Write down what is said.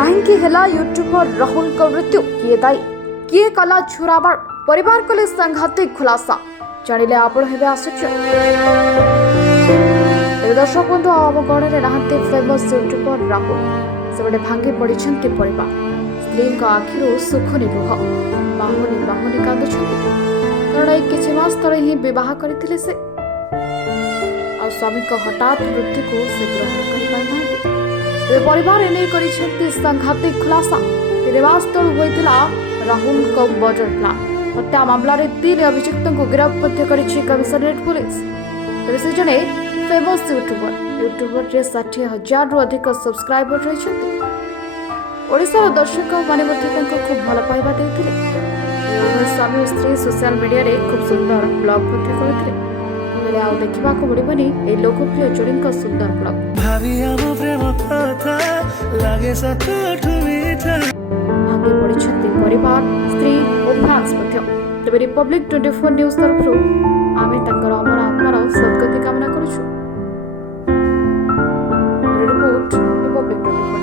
କାହିଁକି ହେଲା ୟୁଟ୍ୟୁବର ରାହୁଲଙ୍କ ମୃତ୍ୟୁ? କିଏ ଦାୟୀ? କିଏ କଲା ଛୁରାବାଡ଼? ପରିବାର କଲେ ସାଂଘାତିକ ଖୁଲାସା। ଜାଣିଲେ ଆପଣ ହେବେ ଆଶ୍ଚର୍ଯ୍ୟ। ତେବେ ଦର୍ଶକ ବନ୍ଧୁ, ଆମ ଗଣରେ ନାହାନ୍ତି ଫେମସ୍ ୟୁଟ୍ୟୁବର ରାହୁଲ। ସେପଟେ ଭାଙ୍ଗି ପଡ଼ିଛନ୍ତି ପରିବାର। ସ୍ତ୍ରୀଙ୍କ ଆଖିରୁ ସୁଖୁନି ଲୁହ। ବାହୁନି ବାହୁନି କାନ୍ଦୁଛନ୍ତି, କାରଣ ଏଇ କିଛି ମାସ ତଳେ ହିଁ ବିବାହ କରିଥିଲେ ସେ। ଆଉ ସ୍ୱାମୀଙ୍କ ହଠାତ୍ ମୃତ୍ୟୁକୁ ସେ ଗ୍ରହଣ କରିପାରିନାହାନ୍ତି। ତେବେ ପରିବାର ଏନେଇ କରିଛନ୍ତି ସାଂଘାତିକ ଖୁଲାସା। 3 ମାସ ତଳୁ ହୋଇଥିଲା ରାହୁଲଙ୍କ ମର୍ଡର ପ୍ଲାନ୍। ହତ୍ୟା ମାମଲାରେ 3 ଅଭିଯୁକ୍ତଙ୍କୁ ଗିରଫ ମଧ୍ୟ କରିଛି କମିଶନରେଟ ପୁଲିସ। ତେବେ ସେ ଜଣେ ଫେମସ୍ ୟୁଟ୍ୟୁବରରେ 60,000ରୁ ଅଧିକ ସବସ୍କ୍ରାଇବର ରହିଛନ୍ତି। ଓଡ଼ିଶାର ଦର୍ଶକମାନେ ମଧ୍ୟ ତାଙ୍କୁ ଖୁବ୍ ଭଲ ପାଇବା ଦେଇଥିଲେ। ଉଭୟ ସ୍ୱାମୀ ଓ ସ୍ତ୍ରୀ ସୋସିଆଲ ମିଡିଆରେ ଖୁବ୍ ସୁନ୍ଦର ବ୍ଲଗ୍ ମଧ୍ୟ କରୁଥିଲେ। ହେଲେ ଆଉ ଦେଖିବାକୁ ମିଳିବନି ଏହି ଲୋକପ୍ରିୟ ଯୋଡ଼ିଙ୍କ ସୁନ୍ଦର ବ୍ଲଗ୍। ଭାଙ୍ଗି ପଡ଼ିଛନ୍ତି ପରିବାର, ସ୍ତ୍ରୀ ଓ ଫ୍ୟାନ୍ସ ମଧ୍ୟ। ତେବେ ରିପବ୍ଲିକ୍ 24 ନ୍ୟୁଜ୍ ତରଫରୁ ଆମେ ତାଙ୍କର ଅମର ଆତ୍ମାର ସଦ୍ଗତି କାମନା କରୁଛୁ। Report Republic 24।